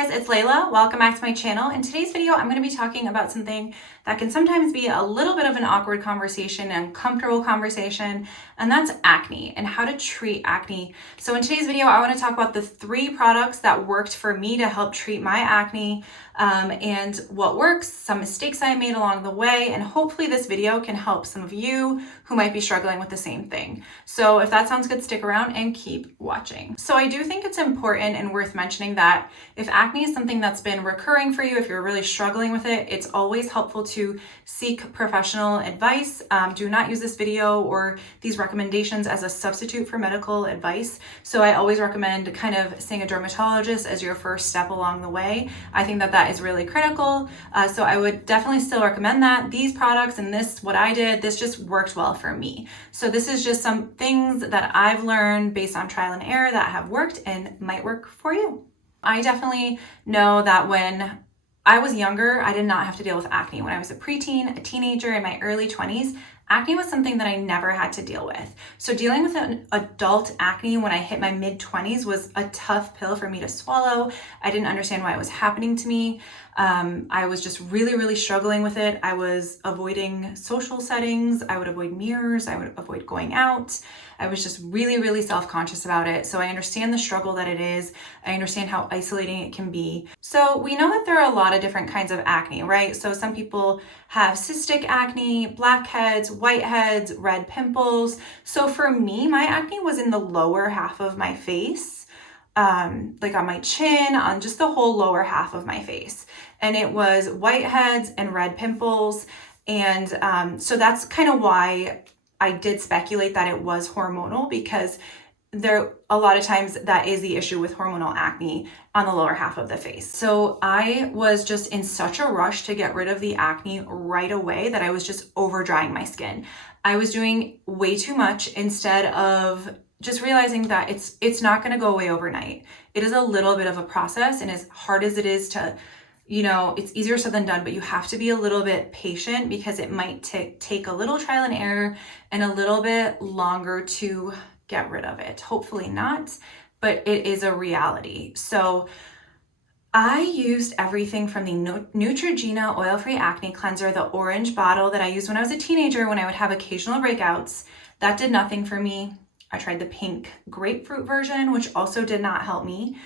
guys, it's Layla. Welcome back to my channel. In today's video, I'm going to be talking about something that can sometimes be a little bit of an awkward conversation and uncomfortable conversation, and that's acne and how to treat acne. So in today's video, I want to talk about the 3 products that worked for me to help treat my acne and what works, some mistakes I made along the way, and hopefully this video can help some of you who might be struggling with the same thing. So if that sounds good, stick around and keep watching. So I do think it's important and worth mentioning that if acne is something that's been recurring for you, if you're really struggling with it, it's always helpful to seek professional advice. Do not use this video or these recommendations as a substitute for medical advice. So I always recommend kind of seeing a dermatologist as your first step along the way. I think that is really critical. So I would definitely still recommend that. These products and what I did, this just worked well for me. So this is just some things that I've learned based on trial and error that have worked and might work for you. I definitely know that when I was younger, I did not have to deal with acne. When I was a preteen, a teenager, in my early 20s, acne was something that I never had to deal with. So dealing with an adult acne when I hit my mid-20s was a tough pill for me to swallow. I didn't understand why it was happening to me. I was just really struggling with it. I was avoiding social settings. I would avoid mirrors. I would avoid going out. I was just really self-conscious about it. So I understand the struggle that it is. I understand how isolating it can be. So we know that there are a lot of different kinds of acne, right? So some people have cystic acne, blackheads, whiteheads, red pimples. So for me, my acne was in the lower half of my face, like on my chin, on just the whole lower half of my face. And it was whiteheads and red pimples. And so that's kind of why I did speculate that it was hormonal, because a lot of times that is the issue with hormonal acne on the lower half of the face. So I was just in such a rush to get rid of the acne right away that I was just over drying my skin. I was doing way too much instead of just realizing that it's not going to go away overnight. It is a little bit of a process, and as hard as it is to, it's easier said than done, but you have to be a little bit patient because it might take a little trial and error and a little bit longer to get rid of it. Hopefully not, but it is a reality. So I used everything from the Neutrogena Oil-Free Acne Cleanser, the orange bottle that I used when I was a teenager when I would have occasional breakouts. That did nothing for me. I tried the pink grapefruit version, which also did not help me.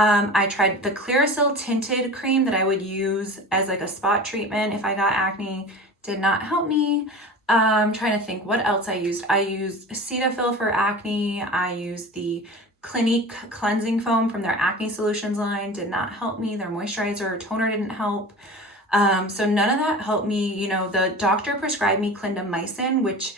I tried the Clearasil tinted cream that I would use as like a spot treatment if I got acne. Did not help me. I'm trying to think what else I used. I used Cetaphil for acne. I used the Clinique cleansing foam from their acne solutions line. Did not help me. Their moisturizer or toner didn't help. So none of that helped me. The doctor prescribed me clindamycin, which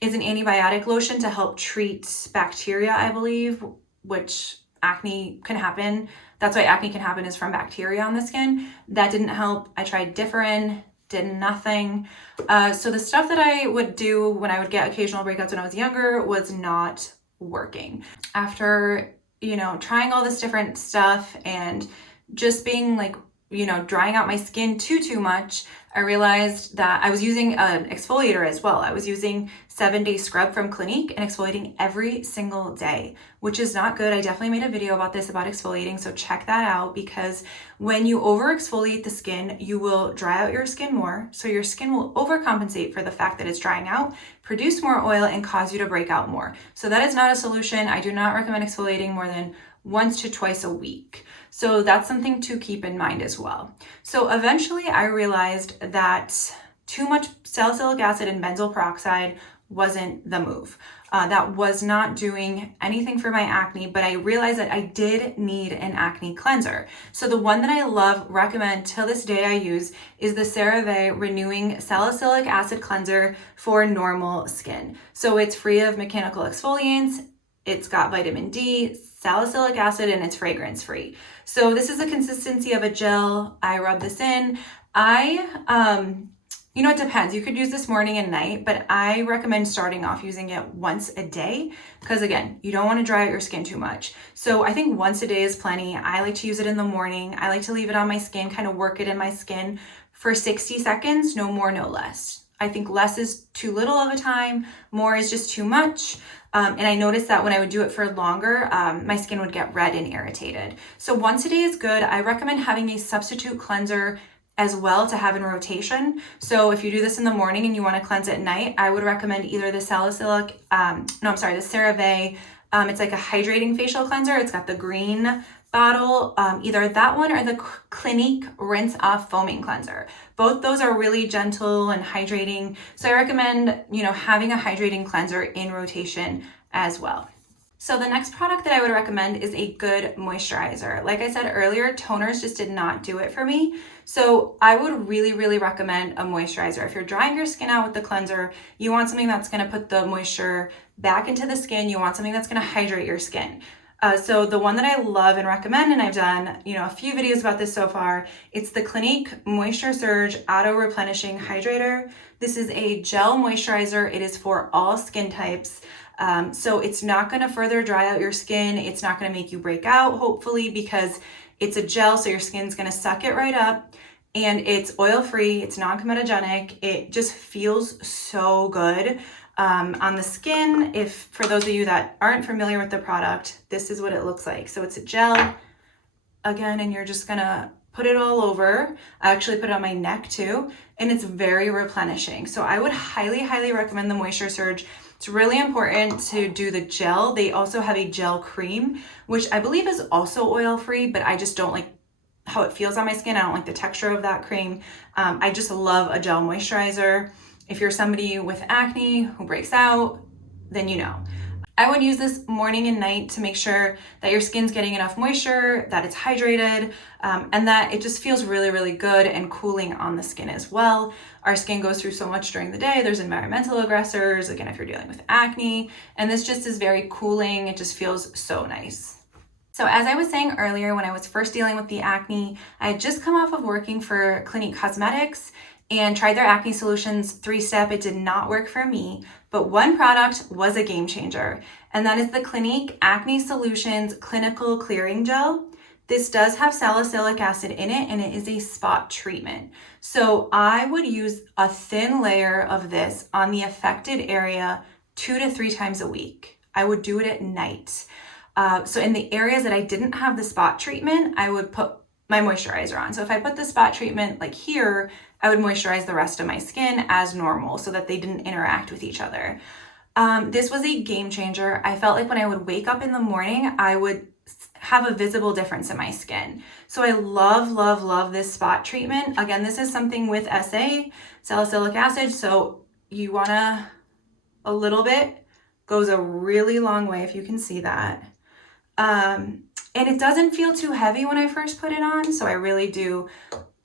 is an antibiotic lotion to help treat bacteria, I believe, which acne can happen. That's why acne can happen, is from bacteria on the skin. That didn't help. I tried Differin, did nothing. So the stuff that I would do when I would get occasional breakouts when I was younger was not working. After, trying all this different stuff and just being like, drying out my skin too much, I realized that I was using an exfoliator as well. I was using 7-Day Scrub from Clinique and exfoliating every single day, which is not good. I definitely made a video about this, about exfoliating, so check that out, because when you over exfoliate the skin, you will dry out your skin more. So your skin will overcompensate for the fact that it's drying out, produce more oil, and cause you to break out more. So that is not a solution. I do not recommend exfoliating more than once to twice a week. So that's something to keep in mind as well. So eventually I realized that too much salicylic acid and benzoyl peroxide wasn't the move. That was not doing anything for my acne, but I realized that I did need an acne cleanser. So the one that I recommend till this day I use is the CeraVe Renewing Salicylic Acid Cleanser for normal skin. So it's free of mechanical exfoliants. It's got vitamin D, salicylic acid, and it's fragrance free. So this is the consistency of a gel. I rub this in. It depends. You could use this morning and night, but I recommend starting off using it once a day because, again, you don't want to dry out your skin too much. So I think once a day is plenty. I like to use it in the morning. I like to leave it on my skin, kind of work it in my skin for 60 seconds, no more, no less. I think less is too little of a time, more is just too much. And I noticed that when I would do it for longer, my skin would get red and irritated. So once a day is good. I recommend having a substitute cleanser as well to have in rotation. So if you do this in the morning and you want to cleanse at night, I would recommend either the salicylic, the CeraVe. It's like a hydrating facial cleanser. It's got the green bottle, either that one or the Clinique Rinse Off Foaming Cleanser. Both those are really gentle and hydrating. So I recommend, having a hydrating cleanser in rotation as well. So the next product that I would recommend is a good moisturizer. Like I said earlier, toners just did not do it for me. So I would really, really recommend a moisturizer. If you're drying your skin out with the cleanser, you want something that's gonna put the moisture back into the skin. You want something that's gonna hydrate your skin. So the one that I love and recommend, and I've done, a few videos about this so far, it's the Clinique Moisture Surge Auto Replenishing Hydrator. This is a gel moisturizer. It is for all skin types. So it's not going to further dry out your skin. It's not going to make you break out, hopefully, because it's a gel, so your skin's going to suck it right up. And it's oil-free, it's non-comedogenic. It just feels so good on the skin. If for those of you that aren't familiar with the product, this is what it looks like. So it's a gel, again, and you're just gonna put it all over. I actually put it on my neck too, and it's very replenishing. So I would highly, highly recommend the Moisture Surge. It's really important to do the gel. They also have a gel cream, which I believe is also oil-free, but I just don't like how it feels on my skin. I don't like the texture of that cream. I just love a gel moisturizer. If you're somebody with acne who breaks out, then you know. I would use this morning and night to make sure that your skin's getting enough moisture, that it's hydrated, and that it just feels really, really good and cooling on the skin as well. Our skin goes through so much during the day. There's environmental aggressors, again, if you're dealing with acne, and this just is very cooling. It just feels so nice. So as I was saying earlier, when I was first dealing with the acne, I had just come off of working for Clinique Cosmetics and tried their acne solutions 3-step. It did not work for me, but one product was a game changer, and that is the Clinique Acne Solutions Clinical Clearing Gel. This does have salicylic acid in it, and it is a spot treatment. So I would use a thin layer of this on the affected area 2 to 3 times a week. I would do it at night. So in the areas that I didn't have the spot treatment, I would put my moisturizer on. So if I put the spot treatment like here, I would moisturize the rest of my skin as normal so that they didn't interact with each other. This was a game changer. I felt like when I would wake up in the morning, I would have a visible difference in my skin. So I love, love, love this spot treatment. Again, this is something with SA, salicylic acid. So you wanna, a little bit goes a really long way, if you can see that. And it doesn't feel too heavy when I first put it on. So I really do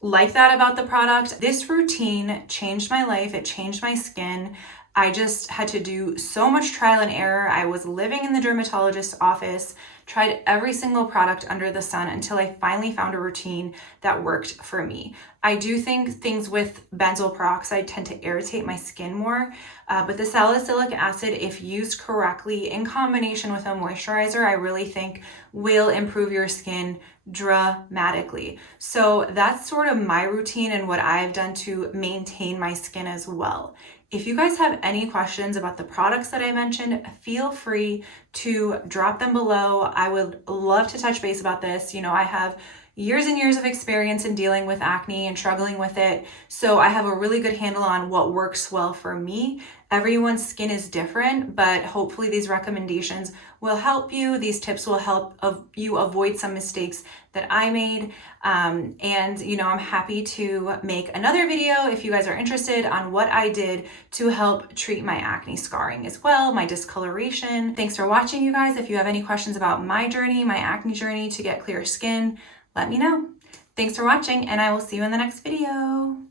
like that about the product. This routine changed my life. It changed my skin. I just had to do so much trial and error. I was living in the dermatologist's office, tried every single product under the sun until I finally found a routine that worked for me. I do think things with benzoyl peroxide tend to irritate my skin more, but the salicylic acid, if used correctly in combination with a moisturizer, I really think will improve your skin dramatically. So that's sort of my routine and what I've done to maintain my skin as well. If you guys have any questions about the products that I mentioned, feel free to drop them below. I would love to touch base about this. I have years and years of experience in dealing with acne and struggling with it. So I have a really good handle on what works well for me. Everyone's skin is different, but hopefully these recommendations will help you. These tips will help you avoid some mistakes that I made. And I'm happy to make another video if you guys are interested on what I did to help treat my acne scarring as well, my discoloration. Thanks for watching, you guys. If you have any questions about my journey, my acne journey to get clear skin, let me know. Thanks for watching, and I will see you in the next video.